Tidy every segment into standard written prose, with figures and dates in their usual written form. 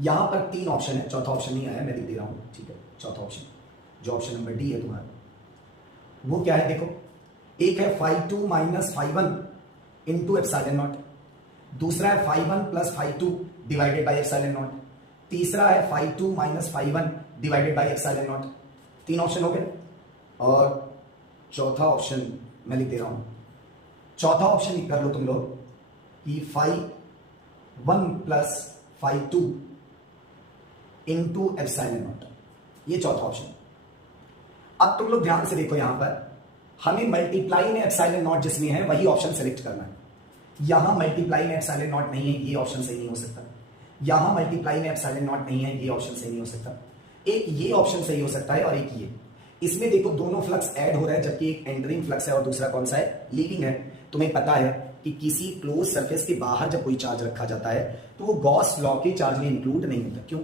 यहां पर 3 ऑप्शन है, चौथा ऑप्शन नहीं आया, मैं लिख दे रहा हूं, ठीक है। चौथा ऑप्शन जो ऑप्शन नंबर डी है तुम्हारा, वो क्या है देखो। एक है φ2 माइनस φ1 इंटू एप्सिलॉन नॉट, दूसरा है φ1 plus φ2 divided by epsilon naught, तीसरा है φ2 minus φ1 divided by epsilon naught. 3 option हो गए और चौथा ऑप्शन मैं लिख दे रहा हूं। चौथा ऑप्शन लिख कर लो तुम लोग कि φ1 प्लस φ2 इंटू एप्सिलॉन नॉट, ये चौथा ऑप्शन। अब तुम लोग ध्यान से देखो, यहां पर हमें मल्टीप्लाई में एप्सिलॉन नॉट जिसमें है वही ऑप्शन सेलेक्ट करना है। यहां मल्टीप्लाई में एप्सिलॉन नॉट नहीं है, ये ऑप्शन सही नहीं हो सकता। यहां मल्टीप्लाई में एप्सिलॉन नॉट नहीं है, ये ऑप्शन सही नहीं हो सकता। एक ये ऑप्शन सही हो सकता है और एक ये। इसमें देखो दोनों फ्लक्स ऐड हो रहा है, जबकि एक एंटरिंग फ्लक्स है और दूसरा कौन सा है, लीविंग है। तुम्हें पता है कि किसी क्लोज सरफेस के बाहर जब कोई चार्ज रखा जाता है तो वो गॉस लॉ के चार्ज में इंक्लूड नहीं होता। क्यों?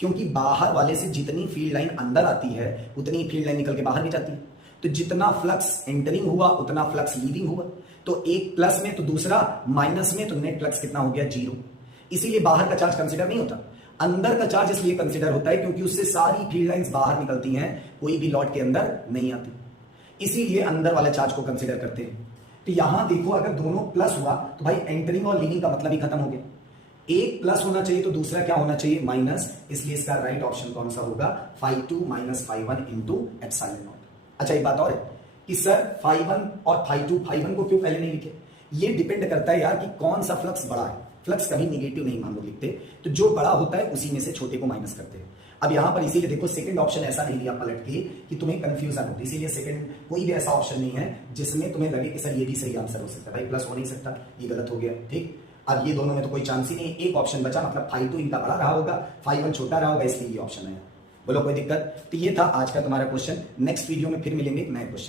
क्योंकि बाहर वाले से जितनी फील्ड लाइन अंदर आती है उतनी फील्ड लाइन निकल के बाहर भी जाती है। तो जितना फ्लक्स एंटरिंग हुआ उतना फ्लक्स लीविंग हुआ। तो एक प्लस में तो दूसरा माइनस में, तो नेट फ्लक्स कितना हो गया, 0। इसीलिए बाहर का चार्ज कंसिडर नहीं होता। अंदर का चार्ज इसलिए कंसिडर होता है क्योंकि उससे सारी फील्ड लाइंस बाहर निकलती हैं, कोई भी लॉट के अंदर नहीं आती, इसीलिए अंदर वाले चार्ज को कंसिडर करते हैं। तो यहां देखो अगर दोनों प्लस हुआ तो भाई एंटरिंग और लीविंग का मतलब ही खत्म हो गया। एक प्लस होना चाहिए तो दूसरा क्या होना चाहिए, माइनस। इसलिए इसका राइट ऑप्शन कौन सा होगा, φ2 माइनस φ1 इंटू एप्सिलॉन नॉट। अच्छा एक बात और है कि सर φ1 और φ1 को क्यों पहले नहीं लिखे, ये डिपेंड करता है यार कि कौन सा फ्लक्स बड़ा है। फ्लक्स कभी निगेटिव नहीं मान लो लिखते, तो जो बड़ा होता है उसी में से छोटे को माइनस करते हैं। अब यहां पर इसीलिए देखो सेकंड ऑप्शन ऐसा नहीं लिया पलट के कि तुम्हें कंफ्यूजन हो, इसीलिए सेकंड कोई भी ऐसा ऑप्शन नहीं है जिसमें तुम्हें लगे कि सर ये भी सही आंसर हो सकता है। भाई प्लस हो नहीं सकता, ये गलत हो गया, ठीक। अब ये दोनों में तो कोई चांस ही नहीं, एक ऑप्शन बचा, मतलब φ2 इनका बड़ा रहा होगा, φ1 छोटा रहा होगा, इसलिए ये ऑप्शन है। बोलो कोई दिक्कत? तो ये था आज का तुम्हारा क्वेश्चन। नेक्स्ट वीडियो में फिर मिलेंगे एक नए क्वेश्चन।